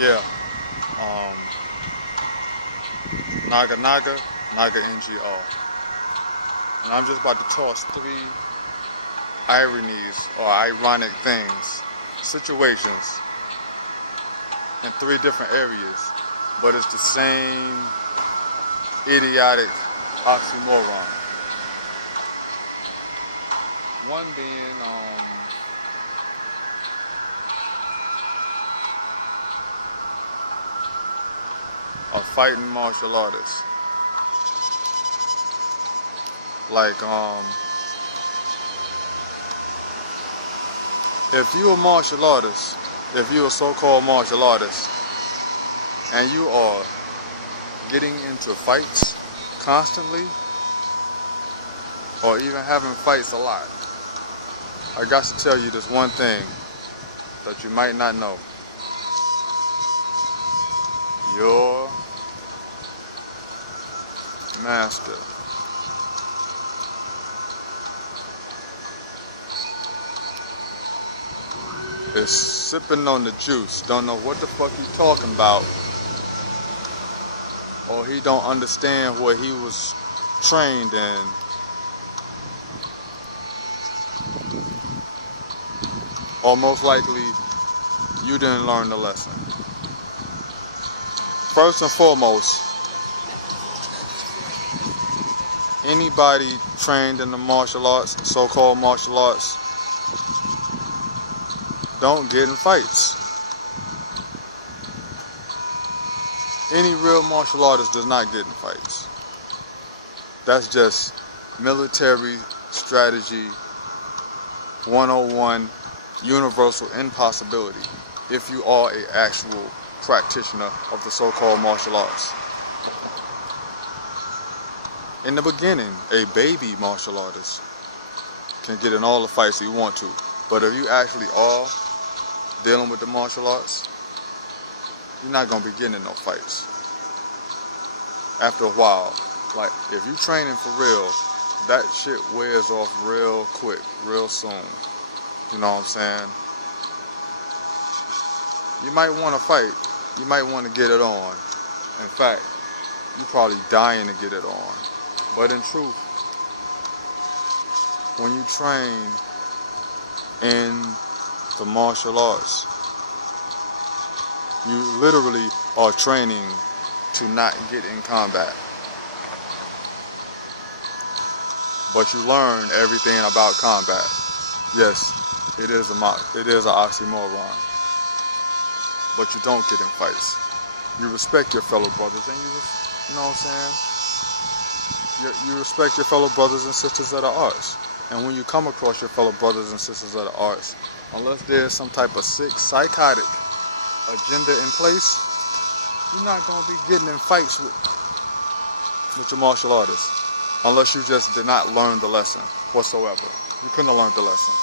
Yeah. Um, Naga Naga, Naga NGR. And I'm just about to toss three ironies or ironic things, situations in three different areas, but it's the same idiotic oxymoron. One being a fighting martial artist. Like if you a martial artist, if you a so-called martial artist, and you are getting into fights constantly, or even having fights a lot, I got to tell you this one thing that you might not know. Your master is sipping on the juice, don't know what the fuck he talking about, or he don't understand what he was trained in, or most likely you didn't learn the lesson. First and foremost, anybody trained in the martial arts, so-called martial arts, don't get in fights. Any real martial artist does not get in fights. That's just military strategy 101, universal impossibility if you are an actual practitioner of the so-called martial arts. In the beginning, a baby martial artist can get in all the fights he want to, but if you actually are dealing with the martial arts, you're not gonna be getting in no fights. After a while, like if you training for real, that shit wears off real quick, real soon. You know what I'm saying? You might want to fight. You might want to get it on. In fact, you're probably dying to get it on. But in truth, when you train in the martial arts, you literally are training to not get in combat. But you learn everything about combat. Yes, it is an oxymoron. But you don't get in fights. You respect your fellow brothers, and you know what I'm saying? You respect your fellow brothers and sisters of the arts. And when you come across your fellow brothers and sisters of the arts, unless there's some type of sick, psychotic agenda in place, you're not going to be getting in fights with your martial artists. Unless you just did not learn the lesson whatsoever. You couldn't have learned the lesson.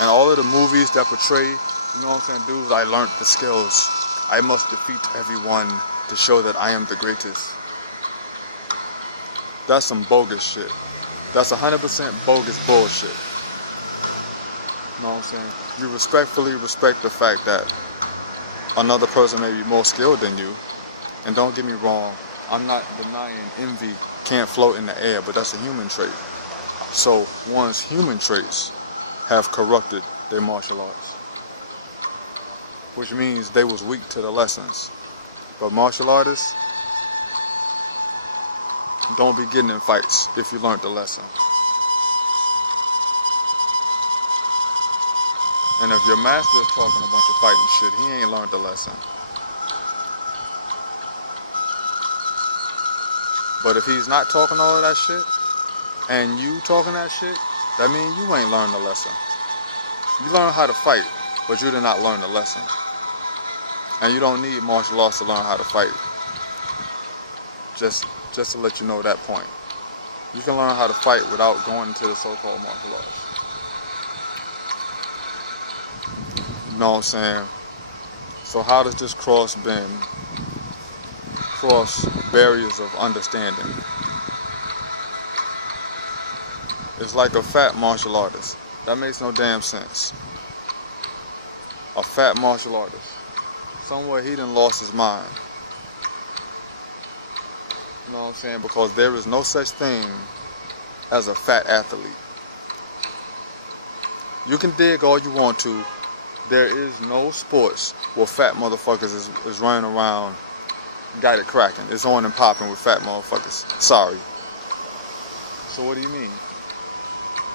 And all of the movies that portray, you know what I'm saying, dudes, I learned the skills. I must defeat everyone to show that I am the greatest. That's some bogus shit. That's 100% bogus bullshit. You know what I'm saying? You respectfully respect the fact that another person may be more skilled than you. And don't get me wrong, I'm not denying envy can't float in the air, but that's a human trait. So one's human traits have corrupted their martial arts, which means they was weak to the lessons. But martial artists, don't be getting in fights if you learned the lesson. And if your master is talking a bunch of fighting shit, he ain't learned the lesson. But if he's not talking all of that shit, and you talking that shit, that means you ain't learned the lesson. You learn how to fight, but you did not learn the lesson. And you don't need martial arts to learn how to fight. Just to let you know that point. You can learn how to fight without going into the so-called martial arts. You know what I'm saying? So how does this cross barriers of understanding? It's like a fat martial artist. That makes no damn sense. a fat martial artist. Somewhere he done lost his mind. You know what I'm saying? Because there is no such thing as a fat athlete. You can dig all you want to. There is no sports where fat motherfuckers is running around, got it cracking. It's on and popping with fat motherfuckers. Sorry. So what do you mean?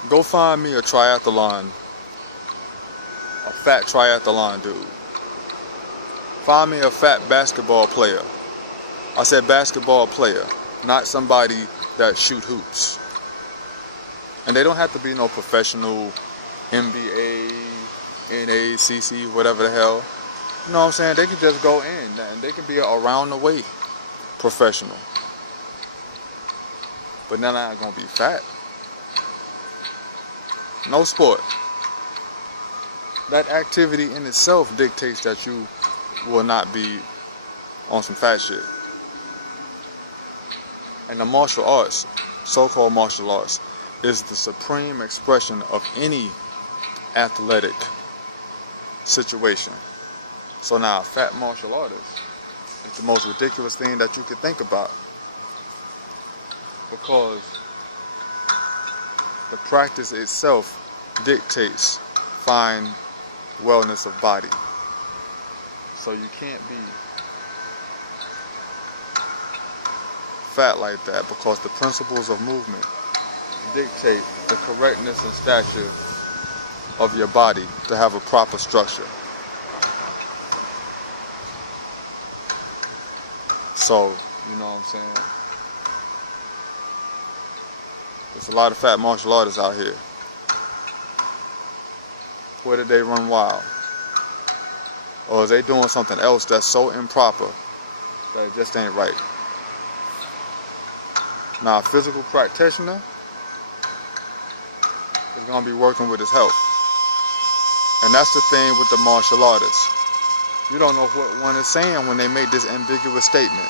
Go find me a triathlon, a fat triathlon dude. Find me a fat basketball player. I said basketball player, not somebody that shoot hoops. And they don't have to be no professional NBA, NACC, whatever the hell. You know what I'm saying? They can just go in and they can be around the way professional. But they're not gonna be fat. No sport. That activity in itself dictates that you will not be on some fat shit. And the martial arts, so-called martial arts, is the supreme expression of any athletic situation. So now, a fat martial artist is the most ridiculous thing that you could think about, because the practice itself dictates fine wellness of body. So you can't be fat like that, because the principles of movement dictate the correctness and stature of your body to have a proper structure. So, you know what I'm saying? There's a lot of fat martial artists out here. Where did they run wild? Or is they doing something else that's so improper that it just ain't right? Now, a physical practitioner is going to be working with his health. And that's the thing with the martial artists. You don't know what one is saying when they make this ambiguous statement.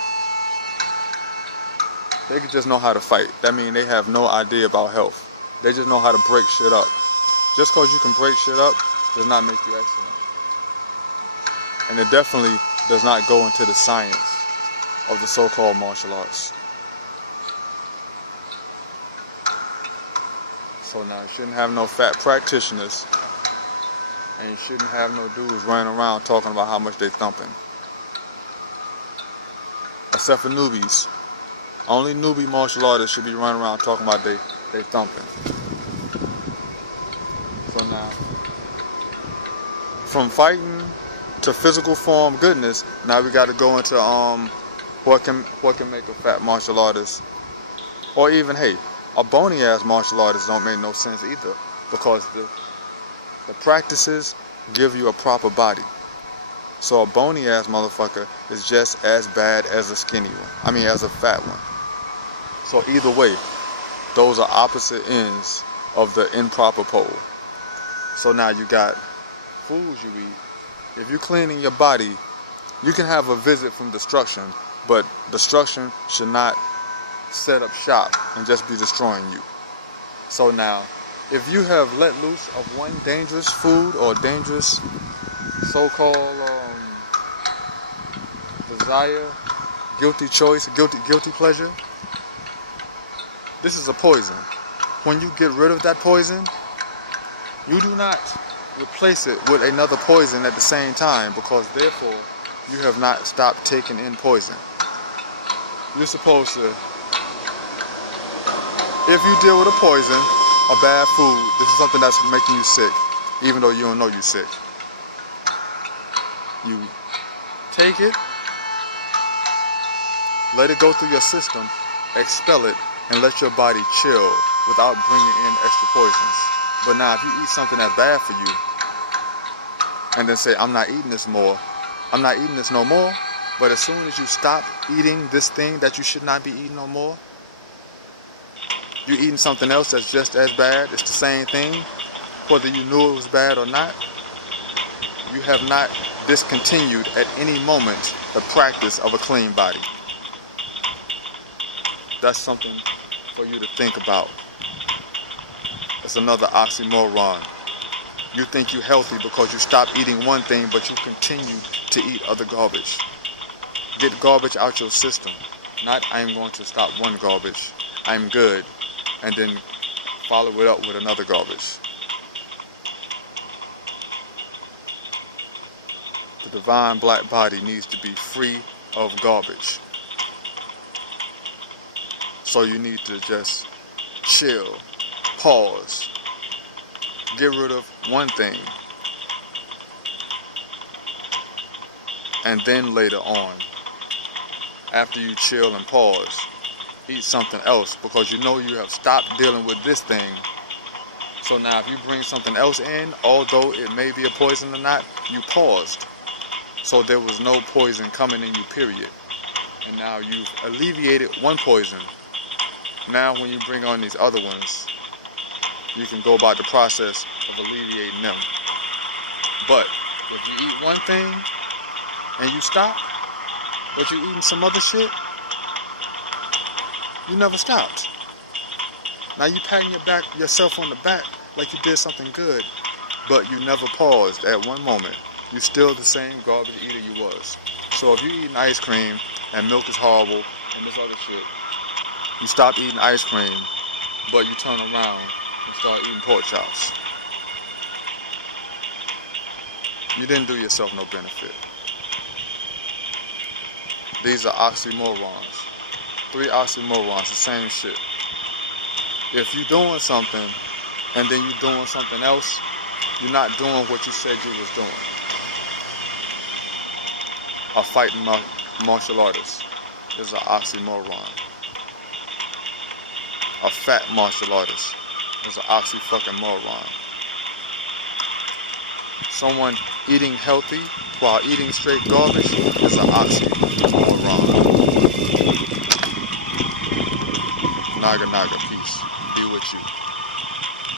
They could just know how to fight. That means they have no idea about health. They just know how to break shit up. Just because you can break shit up does not make you excellent. And it definitely does not go into the science of the so-called martial arts. So now you shouldn't have no fat practitioners, and you shouldn't have no dudes running around talking about how much they thumping. Except for newbies. Only newbie martial artists should be running around talking about they thumping. So now, from fighting to physical form goodness, now we got to go into what can make a fat martial artist, or even, hey, a bony ass martial artist don't make no sense either, because the practices give you a proper body. So a bony ass motherfucker is just as bad as a skinny one. I mean, as a fat one. So either way, those are opposite ends of the improper pole. So now you got foods you eat. If you're cleaning your body, you can have a visit from destruction, but destruction should not set up shop and just be destroying you. So now, if you have let loose of one dangerous food or dangerous so-called desire, guilty choice, guilty pleasure, this is a poison. When you get rid of that poison, you do not replace it with another poison at the same time, because therefore you have not stopped taking in poison. You're supposed to, if you deal with a poison, a bad food, this is something that's making you sick, even though you don't know you're sick. You take it, let it go through your system, expel it, and let your body chill without bringing in extra poisons. But now, if you eat something that's bad for you, and then say, I'm not eating this no more, but as soon as you stop eating this thing that you should not be eating no more, you're eating something else that's just as bad, it's the same thing, whether you knew it was bad or not, you have not discontinued at any moment the practice of a clean body. That's something for you to think about. It's another oxymoron. You think you're healthy because you stop eating one thing, but you continue to eat other garbage. Get garbage out your system. Not, I am going to stop one garbage, I'm good, and then follow it up with another garbage. The divine black body needs to be free of garbage. So you need to just chill, pause, get rid of one thing, and then later on, after you chill and pause, eat something else, because you know you have stopped dealing with this thing. So now if you bring something else in, although it may be a poison or not, you paused. So there was no poison coming in you, period. And now you've alleviated one poison. Now when you bring on these other ones, you can go about the process of alleviating them. But if you eat one thing and you stop, but you're eating some other shit, you never stopped. Now you patting yourself on the back like you did something good, but you never paused at one moment. You're still the same garbage eater you was. So if you're eating ice cream and milk is horrible and this other shit, you stop eating ice cream, but you turn around and start eating pork chops. You didn't do yourself no benefit. These are oxymorons. 3 oxymorons, the same shit. If you're doing something and then you're doing something else, you're not doing what you said you was doing. A fighting martial artist is an oxymoron. A fat martial artist is an oxy-fucking-moron. Someone eating healthy while eating straight garbage is an oxymoron. Naga naga, peace. Be with you.